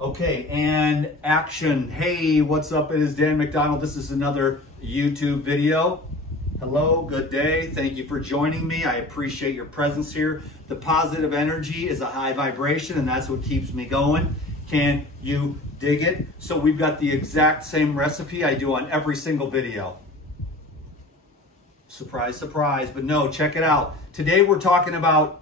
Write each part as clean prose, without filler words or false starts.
Okay, and action. Hey, what's up? It is Dan McDonald. This is another YouTube video. Hello, good day. Thank you for joining me. I appreciate your presence here. The positive energy is a high vibration, and that's what keeps me going. Can you dig it? So we've got the exact same recipe I do on every single video. Surprise, surprise, but no, check it out. Today we're talking about,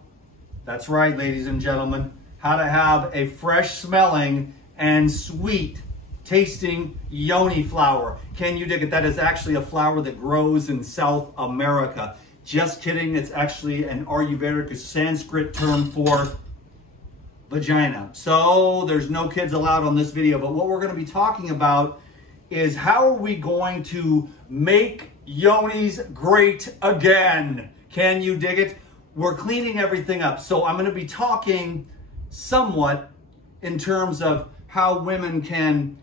that's right, ladies and gentlemen, how to have a fresh smelling and sweet tasting yoni flower. Can you dig it? That is actually a flower that grows in South America. Just kidding, it's actually an Ayurvedic Sanskrit term for vagina. So there's no kids allowed on this video, but what we're going to be talking about is how are we going to make yonis great again? Can you dig it? We're cleaning everything up. So I'm going to be talking somewhat in terms of how women can,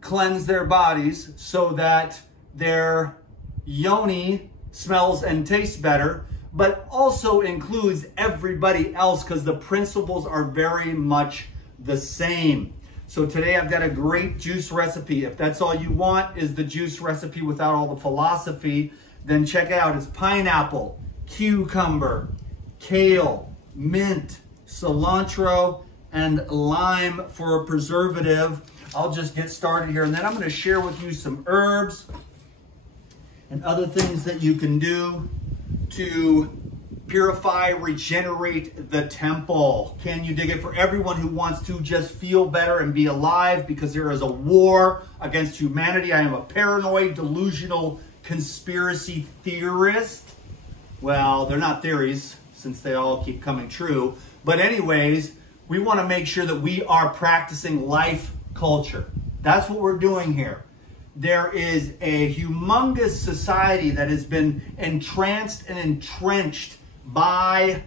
cleanse their bodies so that their yoni smells and tastes better, but also includes everybody else because the principles are very much the same. So today I've got a great juice recipe. If that's all you want is the juice recipe without all the philosophy, then check it out. It's pineapple, cucumber, kale, mint, cilantro, and lime for a preservative. I'll just get started here, and then I'm going to share with you some herbs and other things that you can do to purify, regenerate the temple. Can you dig it? For everyone who wants to just feel better and be alive, because there is a war against humanity. I am a paranoid, delusional conspiracy theorist. Well, they're not theories since they all keep coming true. But anyways, we want to make sure that we are practicing life culture. That's what we're doing here. There is a humongous society that has been entranced and entrenched by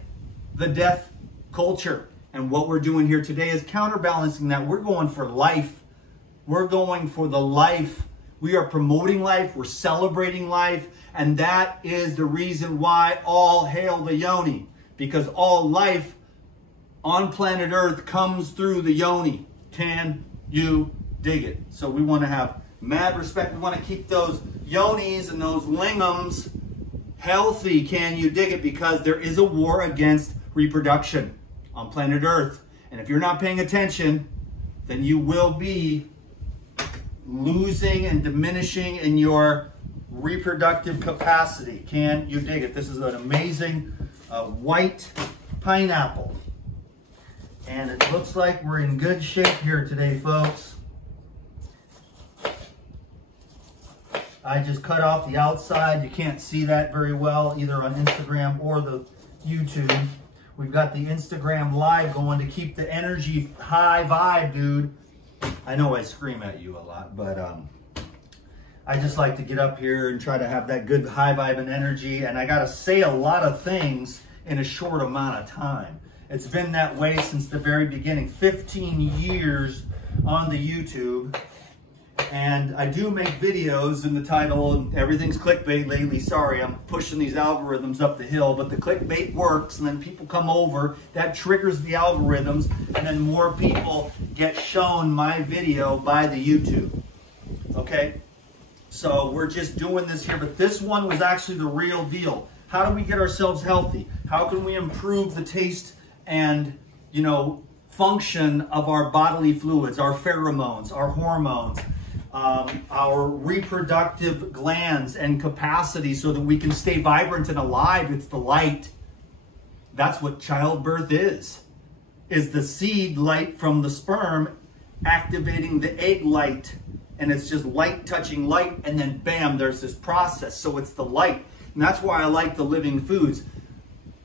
the death culture. And what we're doing here today is counterbalancing that. We're going for life. We're going for the life. We are promoting life. We're celebrating life. And that is the reason why all hail the yoni. Because all life on planet Earth comes through the yoni. Can you dig it? So we want to have mad respect. We want to keep those yonis and those lingams healthy. Can you dig it? Because there is a war against reproduction on planet Earth. And if you're not paying attention, then you will be losing and diminishing in your reproductive capacity. Can you dig it? This is an amazing white pineapple. And it looks like we're in good shape here today, folks. I just cut off the outside. You can't see that very well either on Instagram or the YouTube. We've got the Instagram live going to keep the energy high vibe, dude. I know I scream at you a lot, but I just like to get up here and try to have that good high vibe and energy. And I got to say a lot of things in a short amount of time. It's been that way since the very beginning. 15 years on the YouTube. And I do make videos in the title, and everything's clickbait lately. Sorry, I'm pushing these algorithms up the hill, but the clickbait works, and then people come over. That triggers the algorithms, and then more people get shown my video by the YouTube. Okay? So we're just doing this here, but this one was actually the real deal. How do we get ourselves healthy? How can we improve the taste and, function of our bodily fluids, our pheromones, our hormones, our reproductive glands and capacity so that we can stay vibrant and alive? It's the light. That's what childbirth is the seed light from the sperm activating the egg light. And it's just light touching light, and then bam, there's this process. So it's the light. And that's why I like the living foods.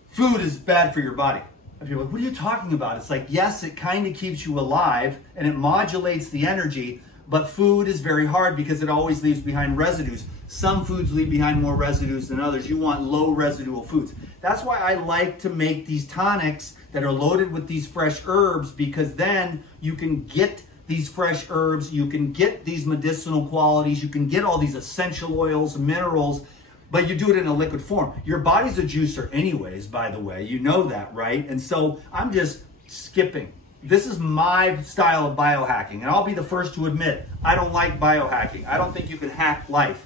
Food is bad for your body. And people are like, what are you talking about? It's like, yes, it kind of keeps you alive and it modulates the energy, but food is very hard because it always leaves behind residues. Some foods leave behind more residues than others. You want low residual foods. That's why I like to make these tonics that are loaded with these fresh herbs, because then you can get these fresh herbs, you can get these medicinal qualities, you can get all these essential oils, minerals, but you do it in a liquid form. Your body's a juicer anyways, by the way. You know that, right? And so I'm just skipping This is my style of biohacking, and I'll be the first to admit, I don't like biohacking. I don't think you can hack life.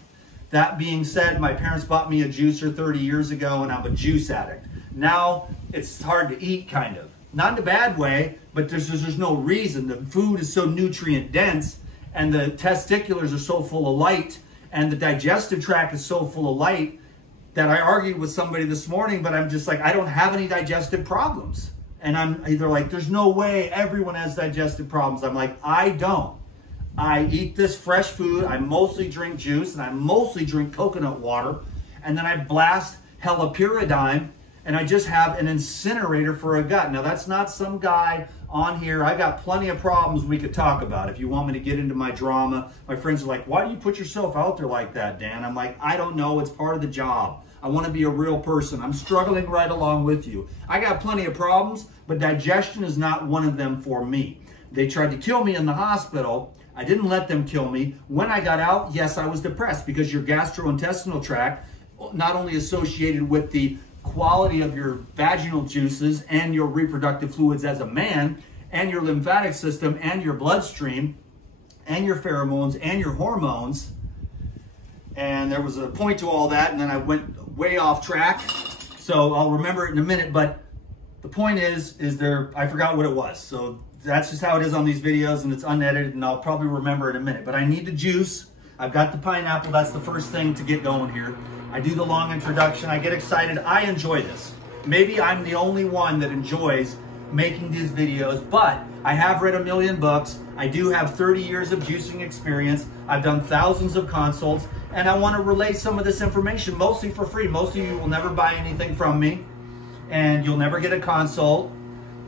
That being said, my parents bought me a juicer 30 years ago, and I'm a juice addict. Now, it's hard to eat, kind of. Not in a bad way, but there's no reason. The food is so nutrient dense, and the testiculars are so full of light, and the digestive tract is so full of light, that I argued with somebody this morning, but I'm just like, I don't have any digestive problems. And I'm either like, there's no way everyone has digestive problems. I'm like, I don't. I eat this fresh food. I mostly drink juice, and I mostly drink coconut water. And then I blast haloperidine, and I just have an incinerator for a gut. Now, that's not some guy on here. I got plenty of problems we could talk about if you want me to get into my drama. My friends are like, why do you put yourself out there like that, Dan? I'm like, I don't know. It's part of the job. I want to be a real person. I'm struggling right along with you. I got plenty of problems, but digestion is not one of them for me. They tried to kill me in the hospital. I didn't let them kill me. When I got out, yes, I was depressed because your gastrointestinal tract, not only associated with the quality of your vaginal juices and your reproductive fluids as a man, and your lymphatic system and your bloodstream and your pheromones and your hormones. And there was a point to all that, and then I went way off track, so I'll remember it in a minute. But the point is there, I forgot what it was. So that's just how it is on these videos, and it's unedited, and I'll probably remember it in a minute. But I need the juice. I've got the pineapple. That's the first thing to get going here. I do the long introduction. I get excited. I enjoy this. Maybe I'm the only one that enjoys making these videos, but I have read a million books. I do have 30 years of juicing experience. I've done thousands of consults, and I want to relay some of this information mostly for free. Most of you will never buy anything from me, and you'll never get a consult,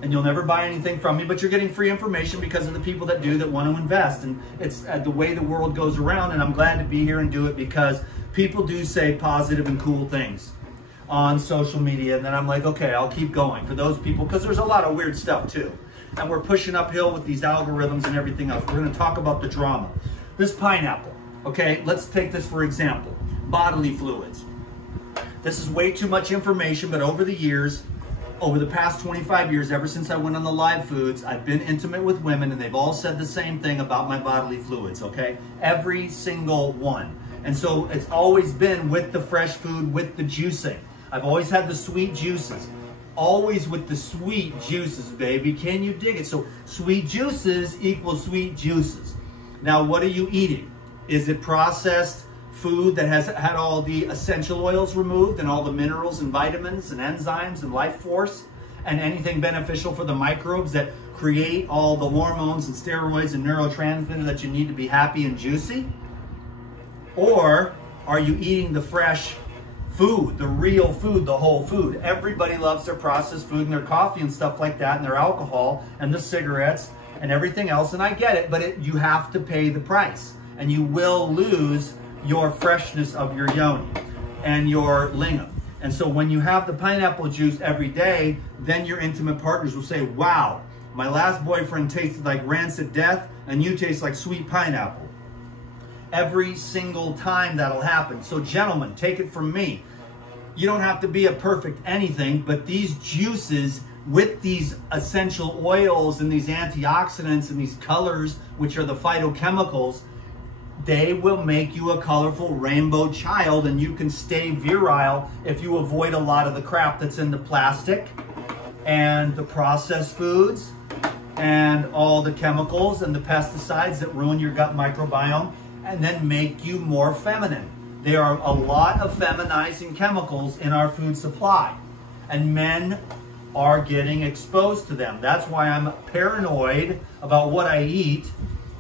and you'll never buy anything from me, but you're getting free information because of the people that do, that want to invest. And it's the way the world goes around, and I'm glad to be here and do it because people do say positive and cool things on social media, and then I'm like, okay, I'll keep going for those people, because there's a lot of weird stuff too. And we're pushing uphill with these algorithms and everything else. We're going to talk about the drama. This pineapple, okay, let's take this for example. Bodily fluids. This is way too much information, but over the years, over the past 25 years, ever since I went on the live foods, I've been intimate with women, and they've all said the same thing about my bodily fluids, okay? Every single one. And so it's always been with the fresh food, with the juicing. I've always had the sweet juices. Always with the sweet juices, baby. Can you dig it? So sweet juices equals sweet juices. Now, what are you eating? Is it processed food that has had all the essential oils removed and all the minerals and vitamins and enzymes and life force and anything beneficial for the microbes that create all the hormones and steroids and neurotransmitters that you need to be happy and juicy? Or are you eating the fresh food, the real food, the whole food? Everybody loves their processed food and their coffee and stuff like that, and their alcohol and the cigarettes and everything else, and I get it, but you have to pay the price, and you will lose your freshness of your yoni and your lingam. And so when you have the pineapple juice every day, then your intimate partners will say, wow, my last boyfriend tasted like rancid death, and you taste like sweet pineapple. Every single time that'll happen. So gentlemen, take it from me. You don't have to be a perfect anything, but these juices with these essential oils and these antioxidants and these colors, which are the phytochemicals, they will make you a colorful rainbow child, and you can stay virile if you avoid a lot of the crap that's in the plastic and the processed foods and all the chemicals and the pesticides that ruin your gut microbiome and then make you more feminine. There are a lot of feminizing chemicals in our food supply, and men are getting exposed to them. That's why I'm paranoid about what I eat.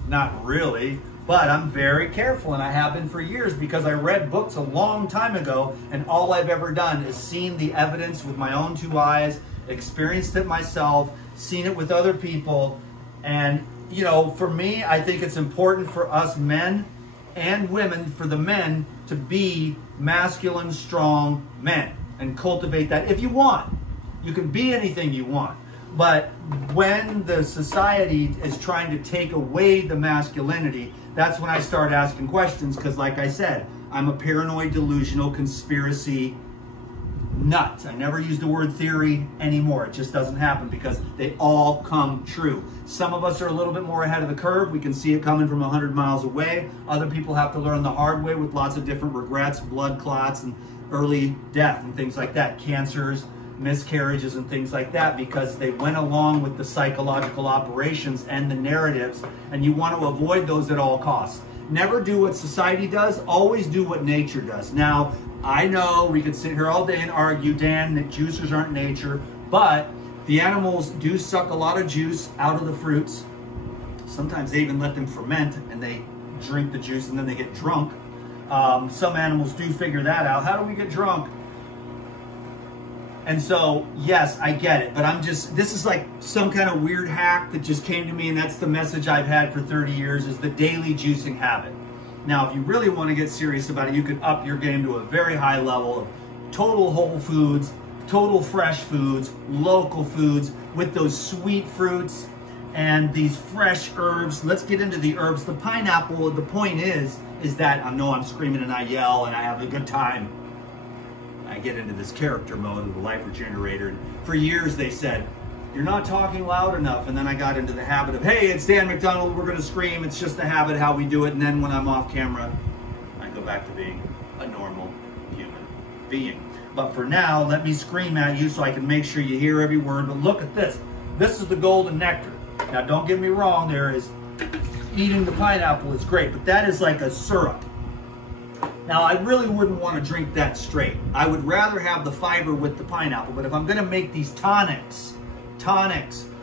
Not really, but I'm very careful, and I have been for years because I read books a long time ago, and all I've ever done is seen the evidence with my own two eyes, experienced it myself, seen it with other people. And you know, for me, I think it's important for us men and women, for the men to be masculine, strong men and cultivate that. If you want, you can be anything you want. But when the society is trying to take away the masculinity, that's when I start asking questions, because like I said, I'm a paranoid, delusional, conspiracy nuts. I never use the word theory anymore. It just doesn't happen because they all come true. Some of us are a little bit more ahead of the curve. We can see it coming from 100 miles away. Other people have to learn the hard way with lots of different regrets, blood clots, and early death and things like that, cancers, miscarriages and things like that, because they went along with the psychological operations and the narratives, and you want to avoid those at all costs. Never do what society does, always do what nature does. Now, I know we could sit here all day and argue, Dan, that juicers aren't nature, but the animals do suck a lot of juice out of the fruits. Sometimes they even let them ferment and they drink the juice and then they get drunk. Some animals do figure that out. How do we get drunk? And so, yes, I get it, but this is like some kind of weird hack that just came to me, and that's the message I've had for 30 years, is the daily juicing habit. Now, if you really want to get serious about it, you could up your game to a very high level of total whole foods, total fresh foods, local foods, with those sweet fruits and these fresh herbs. Let's get into the herbs. The pineapple, the point is that, I know I'm screaming and I yell and I have a good time. I get into this character mode of the life regenerator. And for years they said, you're not talking loud enough. And then I got into the habit of, hey, it's Dan McDonald, we're gonna scream. It's just a habit how we do it. And then when I'm off camera, I go back to being a normal human being. But for now, let me scream at you so I can make sure you hear every word. But look at this. This is the golden nectar. Now, don't get me wrong, eating the pineapple is great, but that is like a syrup. Now, I really wouldn't want to drink that straight. I would rather have the fiber with the pineapple, but if I'm going to make these tonics,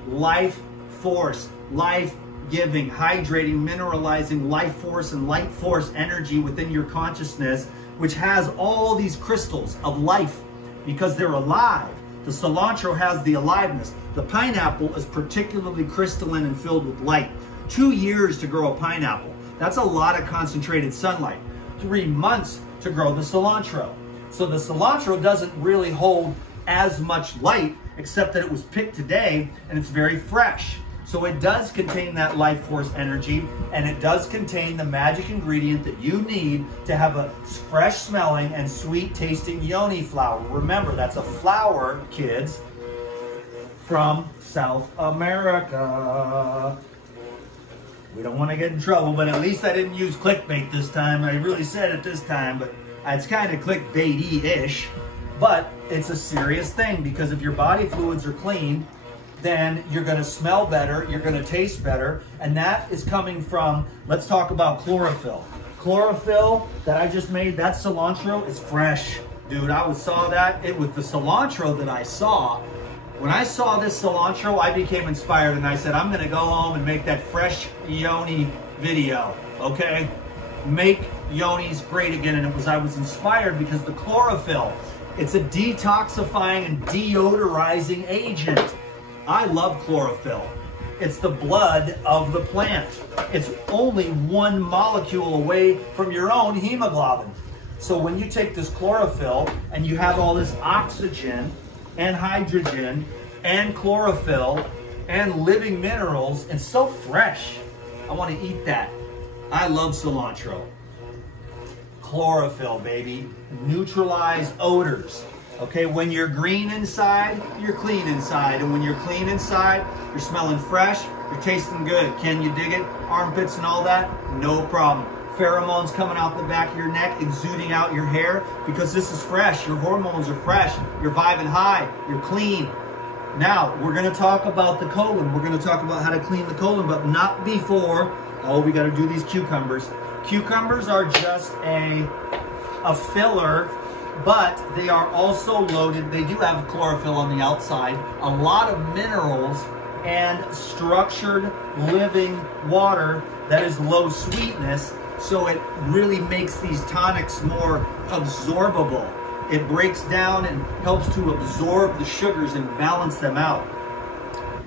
life force, life-giving, hydrating, mineralizing life force and light force energy within your consciousness, which has all these crystals of life because they're alive. The cilantro has the aliveness. The pineapple is particularly crystalline and filled with light. 2 years to grow a pineapple. That's a lot of concentrated sunlight. 3 months to grow the cilantro. So the cilantro doesn't really hold as much light, except that it was picked today and it's very fresh. So it does contain that life force energy, and it does contain the magic ingredient that you need to have a fresh smelling and sweet tasting yoni flower. Remember, that's a flower, kids, from South America. We don't want to get in trouble, but at least I didn't use clickbait this time. I really said it this time, but it's kind of clickbaity-ish. But it's a serious thing, because if your body fluids are clean, then you're going to smell better, you're going to taste better, and that is coming from, let's talk about chlorophyll. Chlorophyll that I just made, that cilantro is fresh. Dude, I saw that. It was the cilantro that I saw. When I saw this cilantro, I became inspired, and I said, I'm going to go home and make that fresh yoni video, okay? Make yonis great again. And I was inspired because the chlorophyll, it's a detoxifying and deodorizing agent. I love chlorophyll. It's the blood of the plant. It's only one molecule away from your own hemoglobin. So when you take this chlorophyll and you have all this oxygen and hydrogen and chlorophyll and living minerals, it's so fresh. I want to eat that. I love cilantro. Chlorophyll, baby. Neutralize odors. Okay, when you're green inside, you're clean inside. And when you're clean inside, you're smelling fresh, you're tasting good. Can you dig it? Armpits and all that? No problem. Pheromones coming out the back of your neck, exuding out your hair, because this is fresh. Your hormones are fresh. You're vibing high. You're clean. Now, we're going to talk about the colon. We're going to talk about how to clean the colon, but not before. Oh, we got to do these cucumbers. Cucumbers are just a filler, but they are also loaded. They do have chlorophyll on the outside, a lot of minerals, and structured living water that is low sweetness, so it really makes these tonics more absorbable. It breaks down and helps to absorb the sugars and balance them out.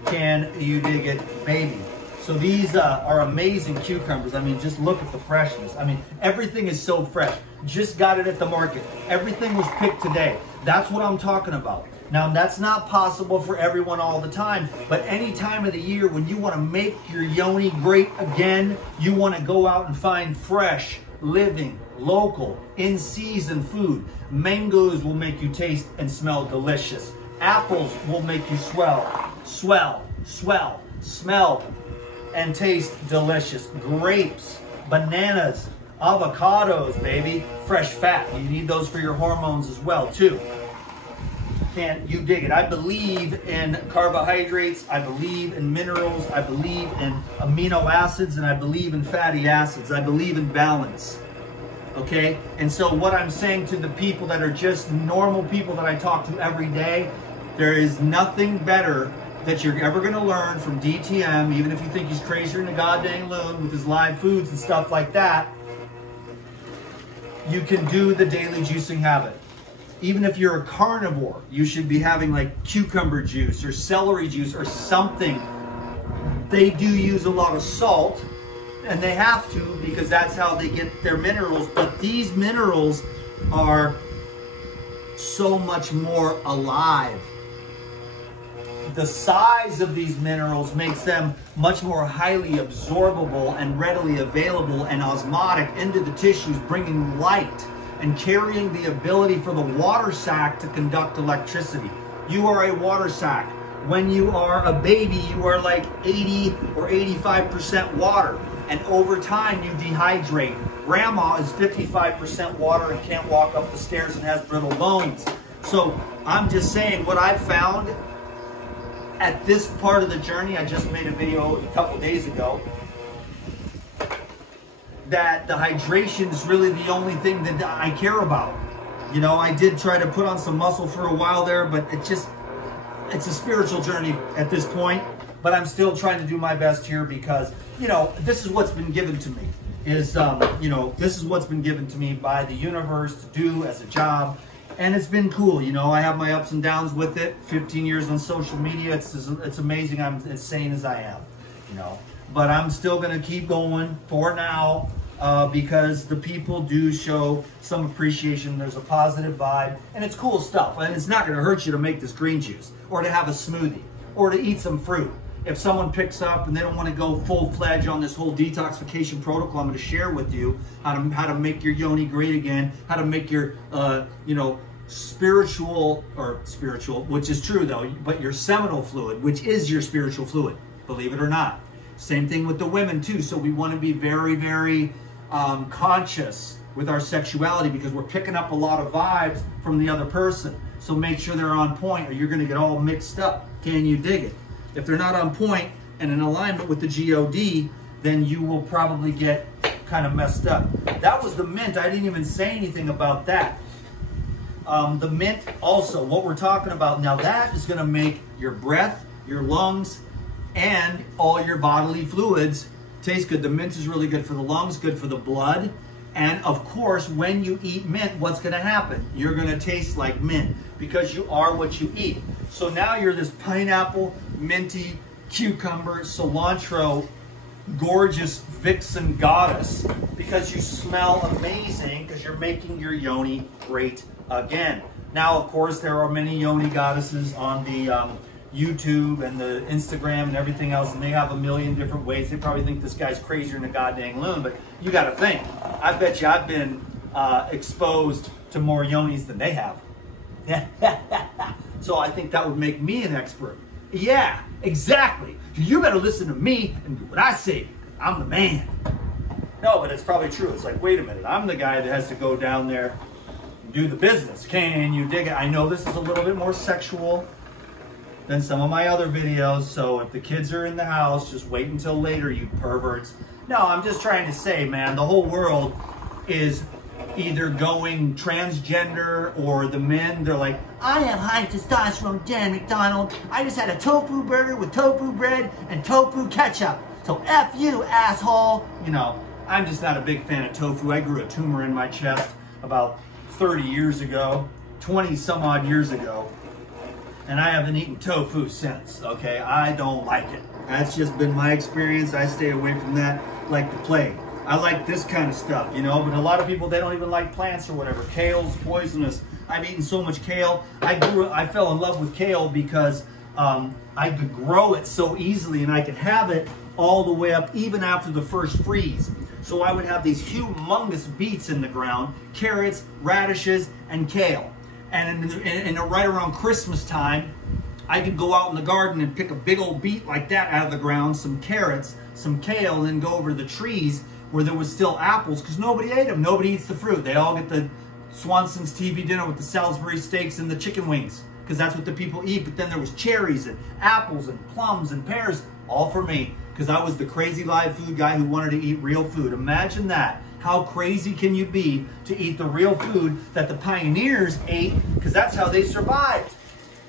Can you dig it, baby? So these are amazing cucumbers. I mean, just look at the freshness. I mean, everything is so fresh. Just got it at the market. Everything was picked today. That's what I'm talking about. Now, that's not possible for everyone all the time, but any time of the year when you want to make your yoni great again, you want to go out and find fresh, living, local, in-season food. Mangoes will make you taste and smell delicious. Apples will make you smell, and taste delicious. Grapes, bananas, avocados, baby, fresh fat. You need those for your hormones as well, too. Can you dig it? I believe in carbohydrates, I believe in minerals, I believe in amino acids, and I believe in fatty acids. I believe in balance. Okay? And so what I'm saying to the people that are just normal people that I talk to every day, there is nothing better that you're ever going to learn from DTM, even if you think he's crazier than a goddamn loon with his live foods and stuff like that. You can do the daily juicing habit. Even if you're a carnivore, you should be having like cucumber juice or celery juice or something. They do use a lot of salt, and they have to because that's how they get their minerals. But these minerals are so much more alive. The size of these minerals makes them much more highly absorbable and readily available and osmotic into the tissues, bringing light and carrying the ability for the water sac to conduct electricity. You are a water sac. When you are a baby, you are like 80 or 85% water. And over time, you dehydrate. Grandma is 55% water and can't walk up the stairs and has brittle bones. So I'm just saying what I've found at this part of the journey. I just made a video a couple days ago that the hydration is really the only thing that I care about. You know, I did try to put on some muscle for a while there, but it's a spiritual journey at this point. But I'm still trying to do my best here because, you know, this is what's been given to me. This is what's been given to me by the universe to do as a job. And it's been cool. You know, I have my ups and downs with it. 15 years on social media. It's amazing I'm as sane as I am, you know. But I'm still going to keep going for now because the people do show some appreciation. There's a positive vibe, and it's cool stuff. And it's not going to hurt you to make this green juice or to have a smoothie or to eat some fruit. If someone picks up and they don't want to go full-fledged on this whole detoxification protocol, I'm going to share with you how to make your yoni great again, how to make your, spiritual, which is true though, but your seminal fluid, which is your spiritual fluid, believe it or not. Same thing with the women too. So we want to be very, very conscious with our sexuality because we're picking up a lot of vibes from the other person. So make sure they're on point or you're going to get all mixed up. Can you dig it? If they're not on point and in alignment with the GOD, then you will probably get kind of messed up. That was the mint. I didn't even say anything about that. The mint also, what we're talking about now, that is going to make your breath, your lungs, and all your bodily fluids taste good. The mint is really good for the lungs, good for the blood. And of course, when you eat mint, what's going to happen? You're going to taste like mint because you are what you eat. So now you're this pineapple, minty, cucumber, cilantro, gorgeous vixen goddess because you smell amazing because you're making your yoni great again. Now, of course, there are many yoni goddesses on the YouTube and the Instagram and everything else, and they have a million different ways. They probably think this guy's crazier than a goddamn loon, but you got to think. I bet you I've been exposed to more yonis than they have. So I think that would make me an expert. Yeah, exactly. You better listen to me and do what I say. I'm the man. No, but it's probably true. It's like, wait a minute. I'm the guy that has to go down there and do the business. Can you dig it? I know this is a little bit more sexual than some of my other videos, so if the kids are in the house, just wait until later, you perverts. No, I'm just trying to say, man, the whole world is either going transgender or the men, they're like, I have high testosterone, Dan McDonald. I just had a tofu burger with tofu bread and tofu ketchup. So F you, asshole. You know, I'm just not a big fan of tofu. I grew a tumor in my chest about 30 years ago, 20 some odd years ago. And I haven't eaten tofu since, okay? I don't like it. That's just been my experience. I stay away from that like the plague. I like this kind of stuff, you know, but a lot of people, they don't even like plants or whatever. Kale's poisonous. I've eaten so much kale. I fell in love with kale because I could grow it so easily, and I could have it all the way up even after the first freeze. So I would have these humongous beets in the ground, carrots, radishes, and kale. And right around Christmas time, I could go out in the garden and pick a big old beet like that out of the ground, some carrots, some kale, and then go over to the trees where there was still apples, because nobody ate them. Nobody eats the fruit. They all get the Swanson's TV dinner with the Salisbury steaks and the chicken wings, because that's what the people eat. But then there was cherries and apples and plums and pears, all for me, because I was the crazy live food guy who wanted to eat real food. Imagine that. How crazy can you be to eat the real food that the pioneers ate, because that's how they survived.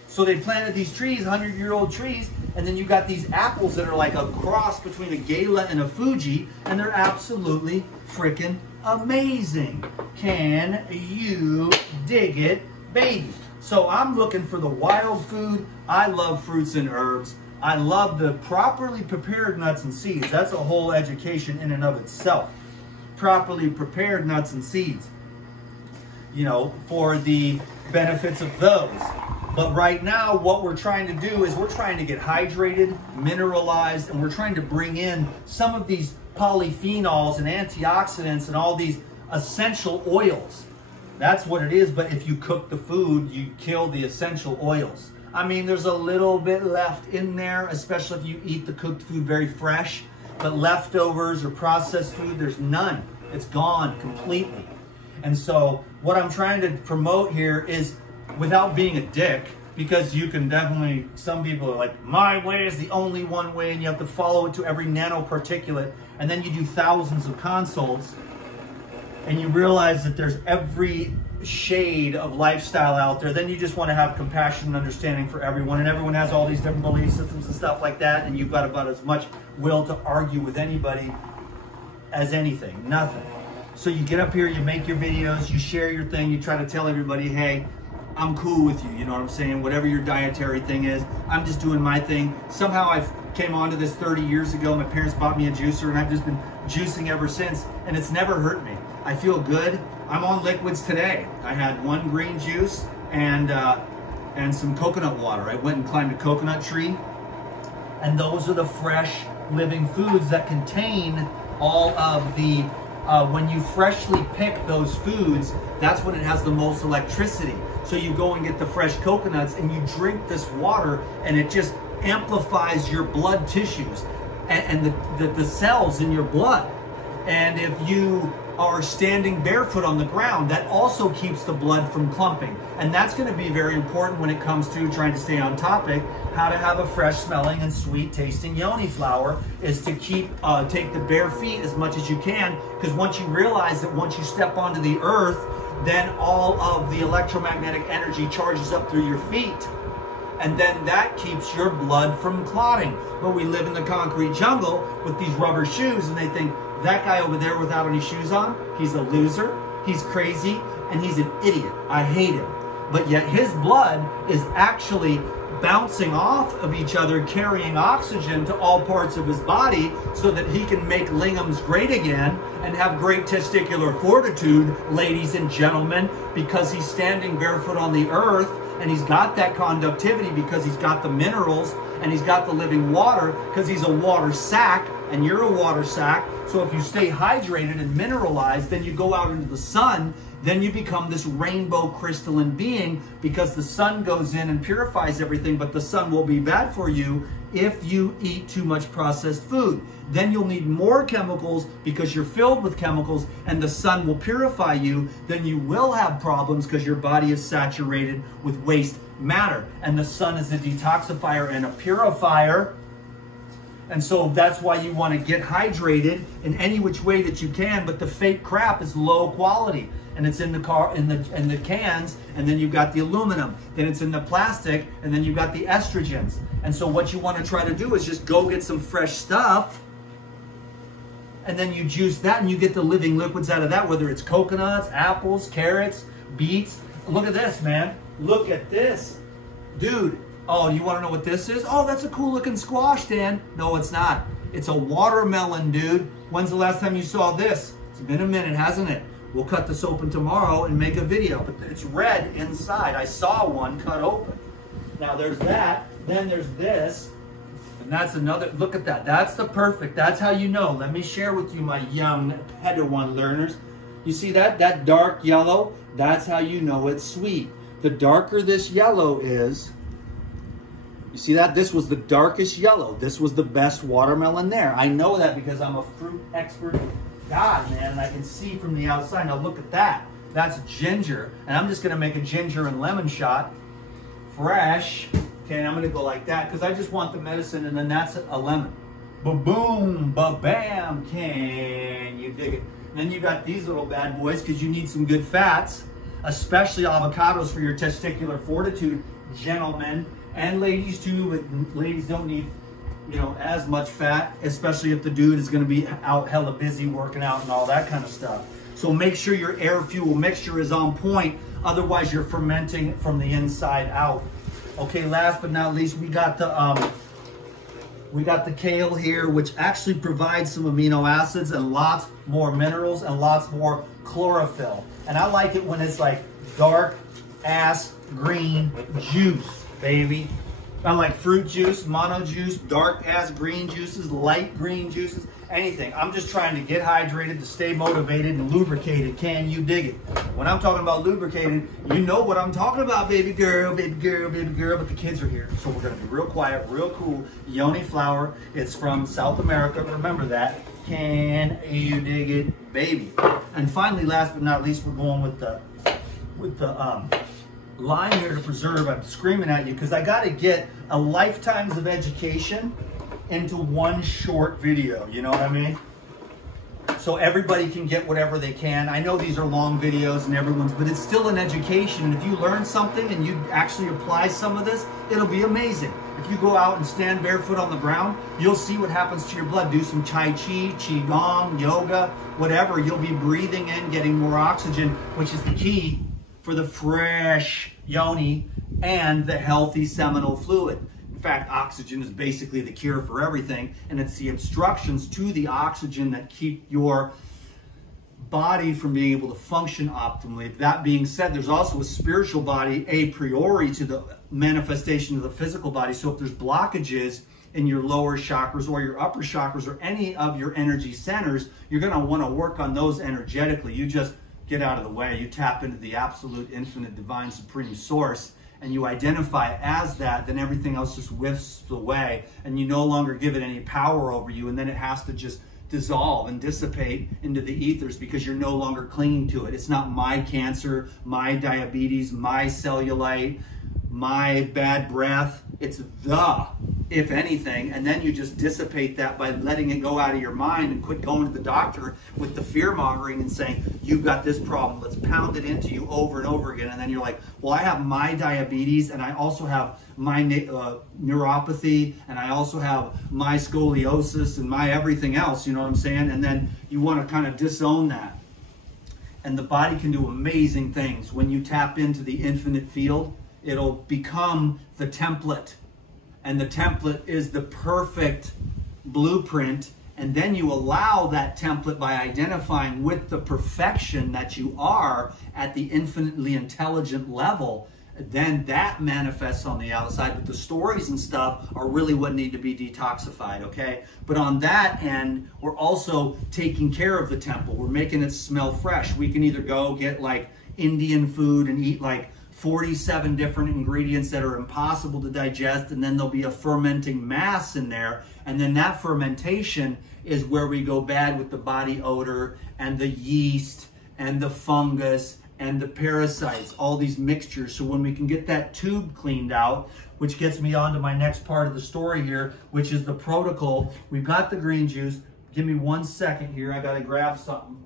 So they planted these trees, 100-year-old trees, and then you got these apples that are like a cross between a Gala and a Fuji, and they're absolutely freaking amazing. Can you dig it, baby? So I'm looking for the wild food. I love fruits and herbs. I love the properly prepared nuts and seeds. That's a whole education in and of itself. Properly prepared nuts and seeds, you know, for the benefits of those. But right now, what we're trying to do is we're trying to get hydrated, mineralized, and we're trying to bring in some of these polyphenols and antioxidants and all these essential oils. That's what it is. But if you cook the food, you kill the essential oils. I mean, there's a little bit left in there, especially if you eat the cooked food very fresh. But leftovers or processed food, there's none. It's gone completely. And so what I'm trying to promote here is, without being a dick, because you can definitely, some people are like, my way is the only one way, and you have to follow it to every nanoparticulate, and then you do thousands of consults, and you realize that there's every shade of lifestyle out there. Then you just want to have compassion and understanding for everyone, and everyone has all these different belief systems and stuff like that, and you've got about as much will to argue with anybody as anything. Nothing. So you get up here, you make your videos, you share your thing, you try to tell everybody, hey, I'm cool with you, you know what I'm saying? Whatever your dietary thing is, I'm just doing my thing. Somehow I came onto this 30 years ago. My parents bought me a juicer, and I've just been juicing ever since, and it's never hurt me. I feel good. I'm on liquids today. I had one green juice and some coconut water. I went and climbed a coconut tree, and those are the fresh living foods that contain all of the, when you freshly pick those foods, that's when it has the most electricity. So you go and get the fresh coconuts and you drink this water, and it just amplifies your blood tissues and the cells in your blood. And if you are standing barefoot on the ground, that also keeps the blood from clumping. And that's going to be very important when it comes to trying to stay on topic. How to have a fresh smelling and sweet tasting yoni flower is to take the bare feet as much as you can, because once you realize that once you step onto the earth, then all of the electromagnetic energy charges up through your feet. And then that keeps your blood from clotting. But we live in the concrete jungle with these rubber shoes, and they think, that guy over there without any shoes on, he's a loser, he's crazy, and he's an idiot. I hate him. But yet his blood is actually bouncing off of each other, carrying oxygen to all parts of his body so that he can make lingams great again and have great testicular fortitude, ladies and gentlemen, because he's standing barefoot on the earth, and he's got that conductivity because he's got the minerals, and he's got the living water because he's a water sac, and you're a water sac. So if you stay hydrated and mineralized, then you go out into the sun, then you become this rainbow crystalline being, because the sun goes in and purifies everything, but the sun will be bad for you if you eat too much processed food. Then you'll need more chemicals because you're filled with chemicals, and the sun will purify you. Then you will have problems because your body is saturated with waste matter, and the sun is a detoxifier and a purifier. And so that's why you want to get hydrated in any which way that you can, but the fake crap is low quality. And it's in the car, in the cans, and then you've got the aluminum. Then it's in the plastic, and then you've got the estrogens. And so what you want to try to do is just go get some fresh stuff, and then you juice that, and you get the living liquids out of that, whether it's coconuts, apples, carrots, beets. Look at this, man. Look at this. Dude, oh, you want to know what this is? Oh, that's a cool looking squash, Dan. No, it's not. It's a watermelon, dude. When's the last time you saw this? It's been a minute, hasn't it? We'll cut this open tomorrow and make a video, but it's red inside. I saw one cut open. Now there's that, Then there's this, and that's another, look at that. That's the perfect, that's how you know. Let me share with you, my young Padawan learners. You see that? That dark yellow, that's how you know it's sweet. The darker this yellow is, you see that? This was the darkest yellow. This was the best watermelon there. I know that because I'm a fruit expert. God, man, and I can see from the outside. Now look at that. That's ginger. And I'm just gonna make a ginger and lemon shot. Fresh. Okay, and I'm gonna go like that because I just want the medicine, and then that's a lemon. Ba-boom, ba-bam, can you dig it? And then you got these little bad boys because you need some good fats, especially avocados for your testicular fortitude, gentlemen, and ladies too, but ladies don't need, you know, as much fat, especially if the dude is going to be out hella busy working out and all that kind of stuff. So make sure your air fuel mixture is on point, otherwise you're fermenting from the inside out. Okay, last but not least, we got the kale here, which actually provides some amino acids and lots more minerals and lots more chlorophyll. And I like it when it's like dark ass green juice, baby. I like fruit juice, mono juice, dark ass green juices, light green juices, anything. I'm just trying to get hydrated, to stay motivated and lubricated. Can you dig it? When I'm talking about lubricated, you know what I'm talking about, baby girl, baby girl, baby girl. But the kids are here, so we're gonna be real quiet, real cool. Yoni flower, it's from South America, remember that. Can you dig it, baby? And finally, last but not least, we're going with the lime here to preserve. I'm screaming at you because I got to get a lifetimes of education into one short video, you know what I mean? So everybody can get whatever they can. I know these are long videos and everyone's, but it's still an education. And if you learn something and you actually apply some of this, it'll be amazing. If you go out and stand barefoot on the ground, you'll see what happens to your blood. Do some Tai Chi, Qigong, yoga, whatever. You'll be breathing in, getting more oxygen, which is the key for the fresh yoni and the healthy seminal fluid. In fact, oxygen is basically the cure for everything, and it's the obstructions to the oxygen that keep your body from being able to function optimally. That being said, there's also a spiritual body a priori to the manifestation of the physical body. So if there's blockages in your lower chakras or your upper chakras or any of your energy centers, you're going to want to work on those energetically. You just get out of the way. You tap into the absolute, infinite, divine, supreme source, and you identify as that, then everything else just whiffs away, and you no longer give it any power over you, and then it has to just dissolve and dissipate into the ethers because you're no longer clinging to it. It's not my cancer, my diabetes, my cellulite, my bad breath. It's the, if anything, and then you just dissipate that by letting it go out of your mind and quit going to the doctor with the fear mongering and saying, you've got this problem, let's pound it into you over and over again. And then you're like, well, I have my diabetes and I also have my neuropathy and I also have my scoliosis and my everything else, you know what I'm saying? And then you want to kind of disown that. And the body can do amazing things. When you tap into the infinite field, it'll become the template, and the template is the perfect blueprint. And then you allow that template by identifying with the perfection that you are at the infinitely intelligent level. Then that manifests on the outside, but the stories and stuff are really what need to be detoxified, okay? But on that end, we're also taking care of the temple. We're making it smell fresh. We can either go get like Indian food and eat like 47 different ingredients that are impossible to digest, and then there'll be a fermenting mass in there, and then that fermentation is where we go bad with the body odor and the yeast and the fungus and the parasites, all these mixtures. So when we can get that tube cleaned out, which gets me on to my next part of the story here, which is the protocol. We've got the green juice. Give me 1 second here, I gotta grab something.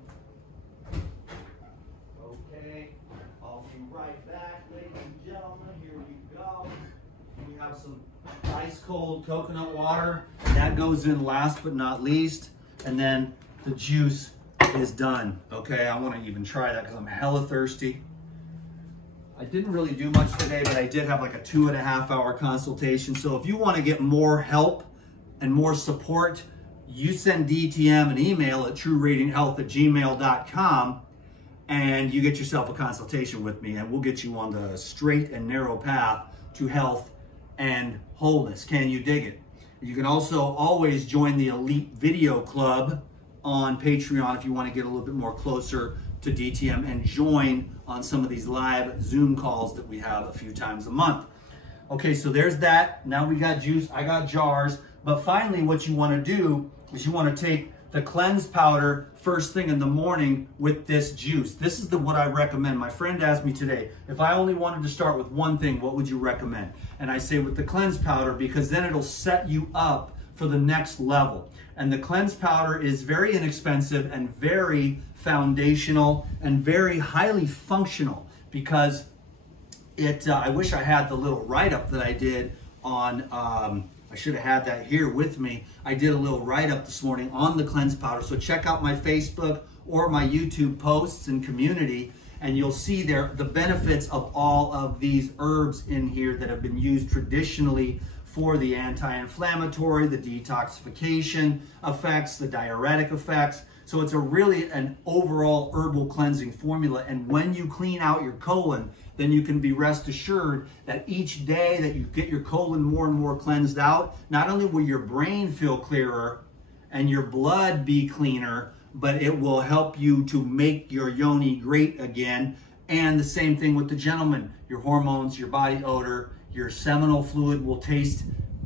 Some ice cold coconut water. That goes in last but not least. And then the juice is done. Okay, I want to even try that because I'm hella thirsty. I didn't really do much today, but I did have like a 2.5 hour consultation. So if you want to get more help and more support, you send DTM an email at trueratinghealth@gmail.com and you get yourself a consultation with me, and we'll get you on the straight and narrow path to health and wholeness. Can you dig it? You can also always join the Elite Video Club on Patreon if you want to get a little bit more closer to DTM and join on some of these live Zoom calls that we have a few times a month. Okay, so there's that. Now we got juice, I got jars. But finally, what you want to do is you want to take the cleanse powder first thing in the morning with this juice. This is what I recommend. My friend asked me today, if I only wanted to start with one thing, what would you recommend? And I say with the cleanse powder, because then it'll set you up for the next level. And the cleanse powder is very inexpensive and very foundational and very highly functional, because I wish I had the little write-up that I did on, I should have had that here with me. I did a little write-up this morning on the cleanse powder. So check out my Facebook or my YouTube posts and community, and you'll see there the benefits of all of these herbs in here that have been used traditionally for the anti-inflammatory, the detoxification effects, the diuretic effects. So it's really an overall herbal cleansing formula. And when you clean out your colon, then you can be rest assured that each day that you get your colon more and more cleansed out, not only will your brain feel clearer and your blood be cleaner, but it will help you to make your yoni great again. And the same thing with the gentleman. Your hormones, your body odor, your seminal fluid will taste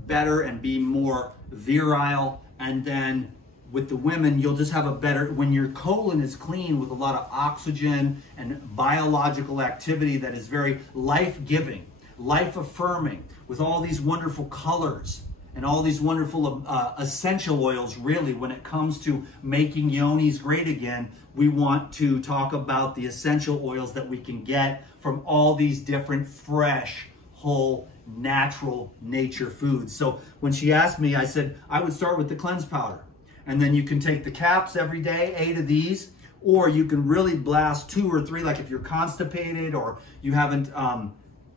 better and be more virile. And then with the women, you'll just have a better, when your colon is clean with a lot of oxygen and biological activity that is very life-giving, life-affirming, with all these wonderful colors and all these wonderful essential oils. Really, when it comes to making yonis great again, we want to talk about the essential oils that we can get from all these different fresh, whole, natural nature foods. So when she asked me, I said I would start with the cleanse powder. And then you can take the caps every day, 8 of these, or you can really blast 2 or 3, like if you're constipated or you haven't,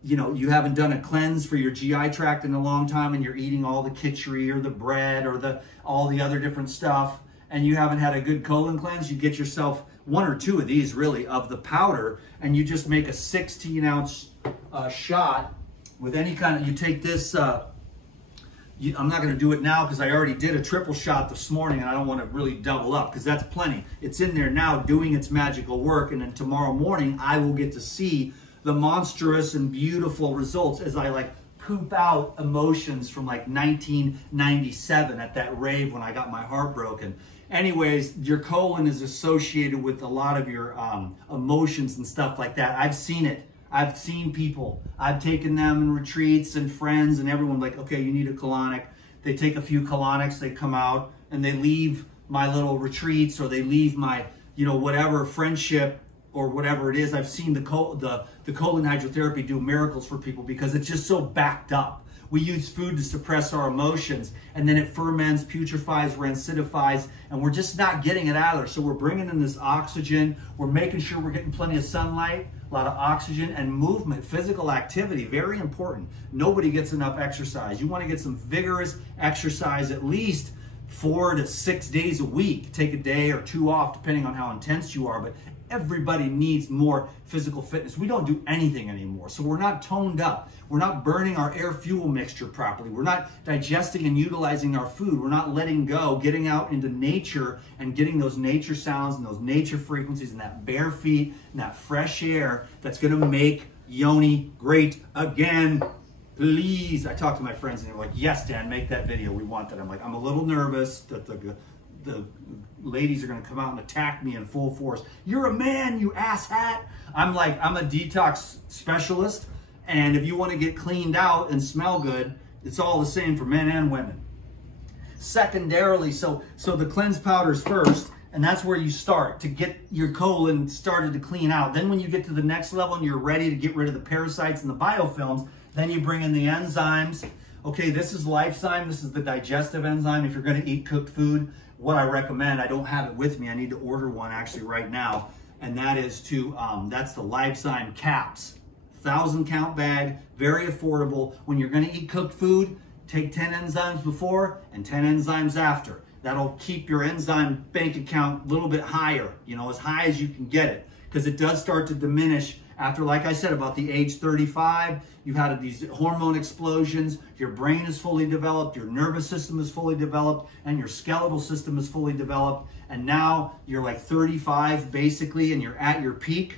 you haven't done a cleanse for your GI tract in a long time and you're eating all the khichdi or the bread or all the other different stuff, and you haven't had a good colon cleanse, you get yourself 1 or 2 of these really of the powder, and you just make a 16-ounce shot with any kind of, you take this, I'm not going to do it now because I already did a triple shot this morning and I don't want to really double up because that's plenty. It's in there now doing its magical work, and then tomorrow morning I will get to see the monstrous and beautiful results as I like poop out emotions from like 1997 at that rave when I got my heart broken. Anyways, your colon is associated with a lot of your emotions and stuff like that. I've seen it. I've seen people, I've taken them in retreats and friends and everyone like, okay, you need a colonic. They take a few colonics, they come out and they leave my little retreats or they leave my, whatever friendship or whatever it is. I've seen the colon hydrotherapy do miracles for people because it's just so backed up. We use food to suppress our emotions, and then it ferments, putrefies, rancidifies, and we're just not getting it out of there. So we're bringing in this oxygen. We're making sure we're getting plenty of sunlight, a lot of oxygen, and movement, physical activity, very important. Nobody gets enough exercise. You want to get some vigorous exercise at least 4 to 6 days a week. Take a day or 2 off, depending on how intense you are, but everybody needs more physical fitness. We don't do anything anymore, so we're not toned up. We're not burning our air-fuel mixture properly. We're not digesting and utilizing our food. We're not letting go, getting out into nature and getting those nature sounds and those nature frequencies and that bare feet and that fresh air that's going to make yoni great again. Please. I talked to my friends and they were like, yes, Dan, make that video. We want that. I'm like, I'm a little nervous that the ladies are going to come out and attack me in full force. You're a man, you asshat. I'm like, I'm a detox specialist, and if you want to get cleaned out and smell good, it's all the same for men and women. Secondarily, so the cleanse powders first, and that's where you start to get your colon started to clean out. Then when you get to the next level and you're ready to get rid of the parasites and the biofilms, then you bring in the enzymes. Okay, this is Lifezyme. This is the digestive enzyme. If you're going to eat cooked food, what I recommend, I don't have it with me. I need to order one actually right now. And that is that's the Lifezyme caps. 1,000 count bag, very affordable. When you're going to eat cooked food, take 10 enzymes before and 10 enzymes after. That'll keep your enzyme bank account a little bit higher, as high as you can get it, because it does start to diminish after, like I said, about the age 35, you've had these hormone explosions, your brain is fully developed, your nervous system is fully developed, and your skeletal system is fully developed. And now you're like 35 basically, and you're at your peak.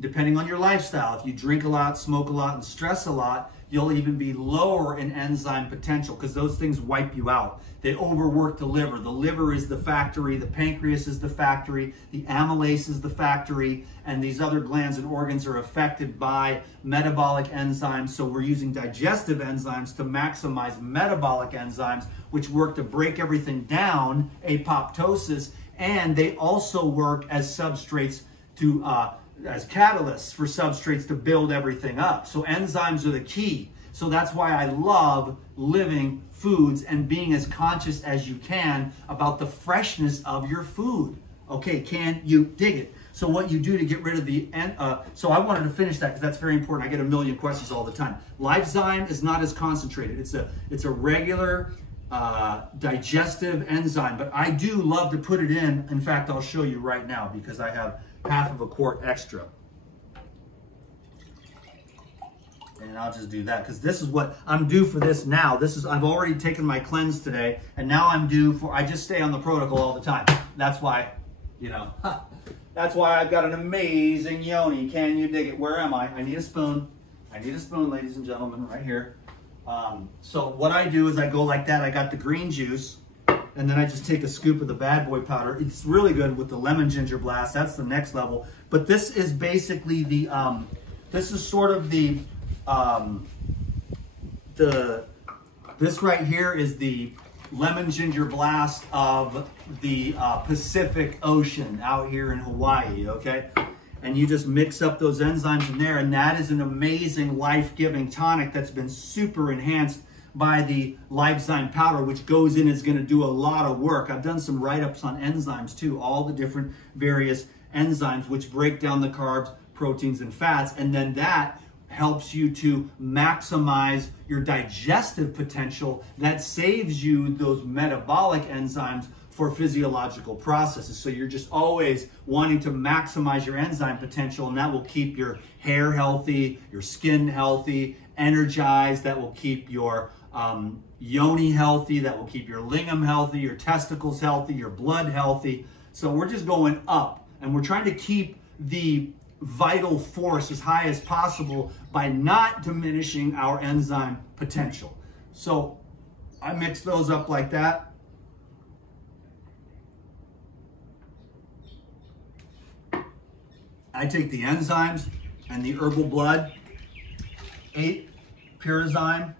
Depending on your lifestyle, if you drink a lot, smoke a lot, and stress a lot, you'll even be lower in enzyme potential because those things wipe you out. They overwork the liver. The liver is the factory, the pancreas is the factory, the amylase is the factory, and these other glands and organs are affected by metabolic enzymes. So we're using digestive enzymes to maximize metabolic enzymes, which work to break everything down, apoptosis, and they also work as substrates to as catalysts for substrates to build everything up. So enzymes are the key. So that's why I love living foods and being as conscious as you can about the freshness of your food. Okay, can you dig it? So what you do to get rid of the, so I wanted to finish that because that's very important. I get a million questions all the time. Lysozyme is not as concentrated. It's a regular digestive enzyme, but I do love to put it in. In fact, I'll show you right now because I have half of a quart extra. And I'll just do that because this is what I'm due for this now. I've already taken my cleanse today, and now I'm due for, I just stay on the protocol all the time. That's why, you know, that's why I've got an amazing yoni. Can you dig it? Where am I? I need a spoon. I need a spoon, ladies and gentlemen, right here. So what I do is I go like that. I got the green juice, and then I just take a scoop of the bad boy powder. It's really good with the lemon ginger blast. That's the next level. But this is basically the, this is sort of the, this right here is the lemon ginger blast of the Pacific Ocean out here in Hawaii, okay? And you just mix up those enzymes in there, and that is an amazing life-giving tonic that's been super enhanced by the Lysozyme powder, which goes in, is going to do a lot of work. I've done some write-ups on enzymes too, all the different various enzymes which break down the carbs, proteins, and fats, and then that helps you to maximize your digestive potential. That saves you those metabolic enzymes for physiological processes. So you're just always wanting to maximize your enzyme potential, and that will keep your hair healthy, your skin healthy, energized. That will keep your yoni healthy. That will keep your lingam healthy, your testicles healthy, your blood healthy. So we're just going up, and we're trying to keep the vital force as high as possible by not diminishing our enzyme potential. So I mix those up like that. I take the enzymes and the herbal blood, 8 pyrazyme,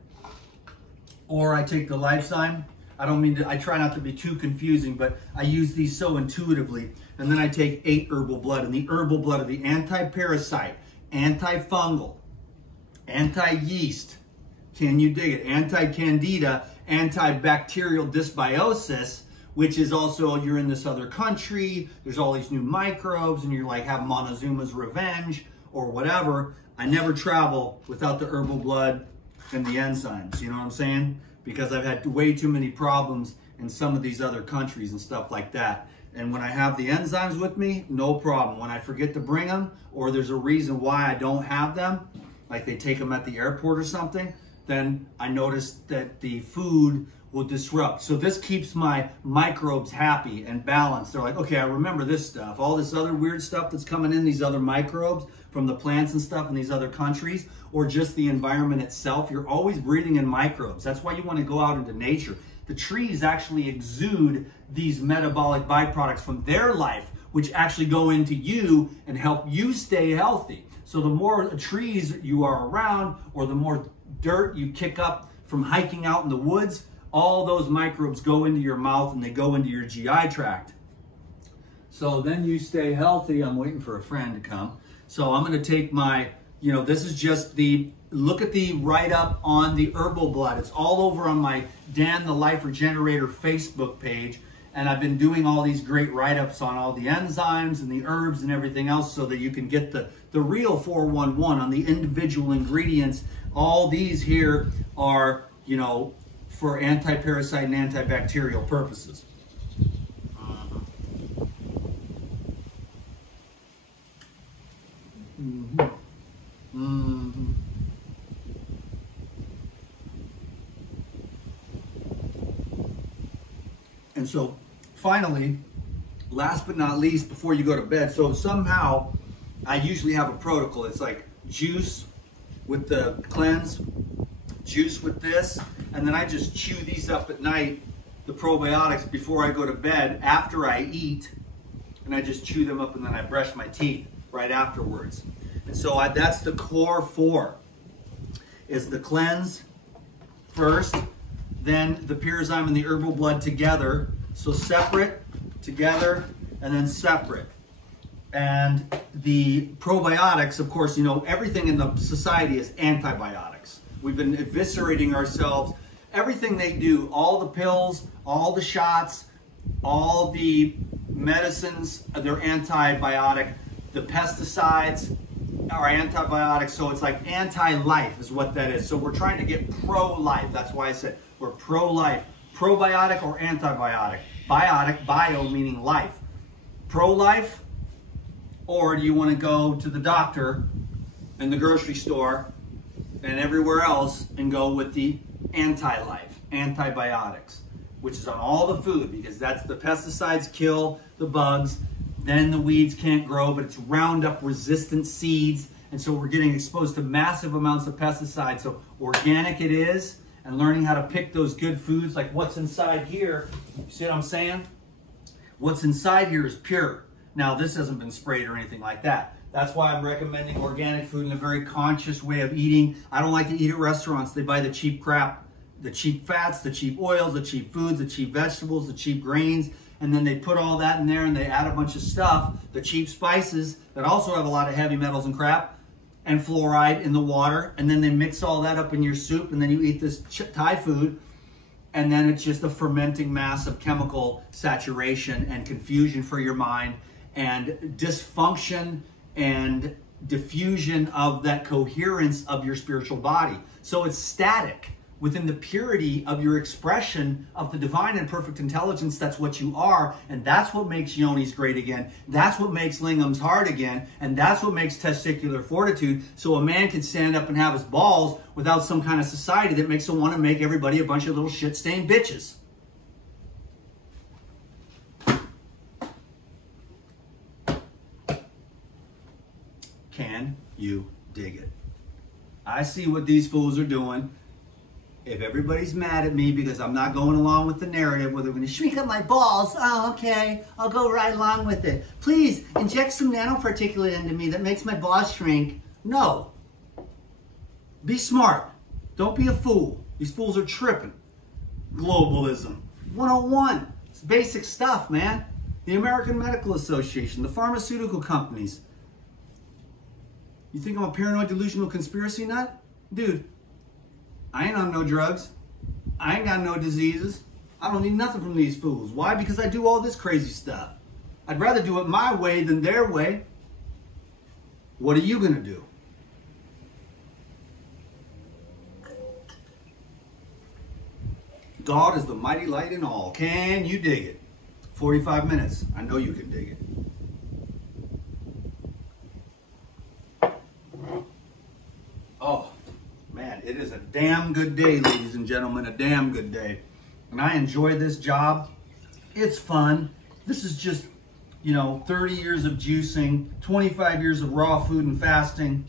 or I take the Lysozyme. I don't mean to, I try not to be too confusing, but I use these so intuitively. And then I take 8 herbal blood, and the herbal blood are the anti-parasite, antifungal, anti-yeast, can you dig it, anti-candida, antibacterial dysbiosis, which is also, you're in this other country, there's all these new microbes, and you're like have Montezuma's revenge or whatever. I never travel without the herbal blood and the enzymes, you know what I'm saying? Because I've had way too many problems in some of these other countries and stuff like that. And when I have the enzymes with me, no problem. When I forget to bring them, or there's a reason why I don't have them, like they take them at the airport or something, then I notice that the food will disrupt. So this keeps my microbes happy and balanced. They're like, okay, I remember this stuff. All this other weird stuff that's coming in, these other microbes from the plants and stuff in these other countries, or just the environment itself. You're always breathing in microbes. That's why you want to go out into nature. The trees actually exude these metabolic byproducts from their life, which actually go into you and help you stay healthy. So the more trees you are around, or the more dirt you kick up from hiking out in the woods, all those microbes go into your mouth and they go into your GI tract. So then you stay healthy. I'm waiting for a friend to come. So I'm going to take my, you know, this is just the, look at the write-up on the herbal blood. It's all over on my Dan the Life Regenerator Facebook page. And I've been doing all these great write-ups on all the enzymes and the herbs and everything else so that you can get the real 411 on the individual ingredients. All these here are, you know, for anti-parasite and antibacterial purposes. Mm-hmm. So finally, last but not least, before you go to bed, so somehow I usually have a protocol. It's like juice with the cleanse, juice with this, and then I just chew these up at night, the probiotics, before I go to bed after I eat, and I just chew them up and then I brush my teeth right afterwards. And so that's the core four, is the cleanse first, then the pyrozyme and the herbal blood together. So separate, together, and then separate. And the probiotics, of course, you know, everything in the society is antibiotics. We've been eviscerating ourselves. Everything they do, all the pills, all the shots, all the medicines, they're antibiotic. The pesticides are antibiotics. So it's like anti-life is what that is. So we're trying to get pro-life. That's why I said we're pro-life. Probiotic or antibiotic. Biotic, bio meaning life. Pro-life, or do you want to go to the doctor and the grocery store and everywhere else and go with the anti-life, antibiotics, which is on all the food, because that's the pesticides kill the bugs, then the weeds can't grow, but it's Roundup resistant seeds, and so we're getting exposed to massive amounts of pesticides. So organic it is, and learning how to pick those good foods, like what's inside here. You see what I'm saying? What's inside here is pure. Now, this hasn't been sprayed or anything like that. That's why I'm recommending organic food in a very conscious way of eating. I don't like to eat at restaurants. They buy the cheap crap, the cheap fats, the cheap oils, the cheap foods, the cheap vegetables, the cheap grains, and then they put all that in there and they add a bunch of stuff, the cheap spices that also have a lot of heavy metals and crap, and fluoride in the water, and then they mix all that up in your soup, and then you eat this Thai food, and then it's just a fermenting mass of chemical saturation and confusion for your mind, and dysfunction and diffusion of that coherence of your spiritual body. So it's static within the purity of your expression of the divine and perfect intelligence. That's what you are, and that's what makes yonis great again. That's what makes lingams hard again, and that's what makes testicular fortitude, so a man can stand up and have his balls without some kind of society that makes him want to make everybody a bunch of little shit-stained bitches. Can you dig it? I see what these fools are doing. If everybody's mad at me because I'm not going along with the narrative where they're going to shrink up my balls, oh, okay, I'll go right along with it. Please, inject some nanoparticulate into me that makes my balls shrink. No. Be smart. Don't be a fool. These fools are tripping. Globalism 101. It's basic stuff, man. The American Medical Association, the pharmaceutical companies. You think I'm a paranoid, delusional conspiracy nut? Dude, I ain't on no drugs. I ain't got no diseases. I don't need nothing from these fools. Why? Because I do all this crazy stuff. I'd rather do it my way than their way. What are you going to do? God is the mighty light in all. Can you dig it? 45 minutes. I know you can dig it. Oh, man, it is a damn good day, ladies and gentlemen, a damn good day. And I enjoy this job. It's fun. This is just, 30 years of juicing, 25 years of raw food and fasting,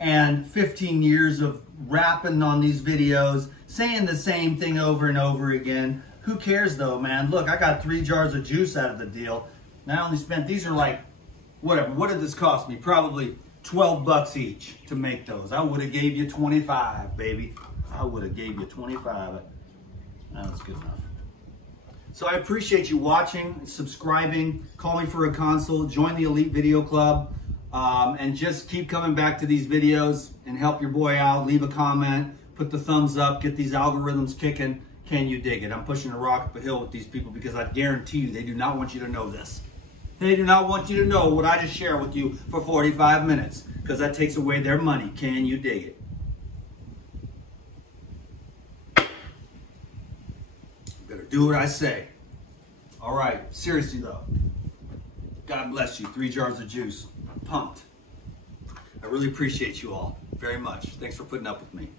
and 15 years of rapping on these videos, saying the same thing over and over again. Who cares though, man? Look, I got 3 jars of juice out of the deal. And I only spent, these are like, whatever, what did this cost me? Probably 12 bucks each to make those. I would have gave you 25, baby. I would have gave you 25. That's good enough. So I appreciate you watching, subscribing, call me for a consult, join the Elite Video Club, and just keep coming back to these videos and help your boy out. Leave a comment, put the thumbs up, get these algorithms kicking. Can you dig it? I'm pushing a rock up a hill with these people because I guarantee you they do not want you to know this. They do not want you to know what I just shared with you for 45 minutes because that takes away their money. Can you dig it? Better do what I say. All right, seriously though. God bless you. 3 jars of juice. I'm pumped. I really appreciate you all very much. Thanks for putting up with me.